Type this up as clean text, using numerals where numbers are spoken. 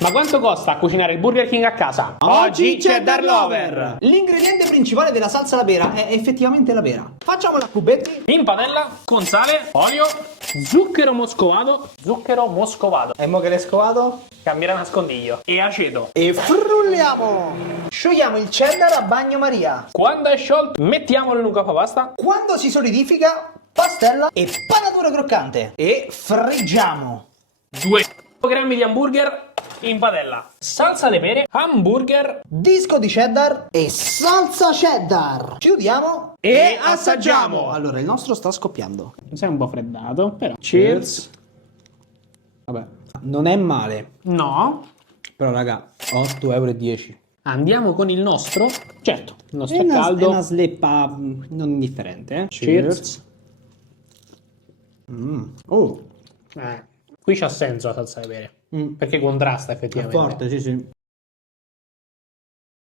Ma quanto costa cucinare il Burger King a casa? Oggi Cheddar Lover! L'ingrediente principale della salsa alla pera è effettivamente la pera. Facciamola a cubetti. In padella, con sale, olio, zucchero moscovato. Zucchero moscovato. E mo che l'hai scovato? Cambierà nascondiglio. E aceto. E frulliamo! Sciogliamo il cheddar a bagnomaria. Quando è sciolto, mettiamolo in un cappapasta. Quando si solidifica, pastella e panatura croccante. E friggiamo. 2 grammi di hamburger in padella. Salsa alle pere, hamburger Disco di cheddar e salsa cheddar. Chiudiamo e assaggiamo. Allora, il nostro sta scoppiando. Sei un po' freddato, però. Cheers. Vabbè, non è male. No. Però, raga, 8,10 €. Andiamo con il nostro. Certo, il nostro È è una caldo. sleppa non indifferente, eh. Cheers. Oh, Qui c'ha senso la salsa alle pere. Perché contrasta è effettivamente. forte, sì, sì.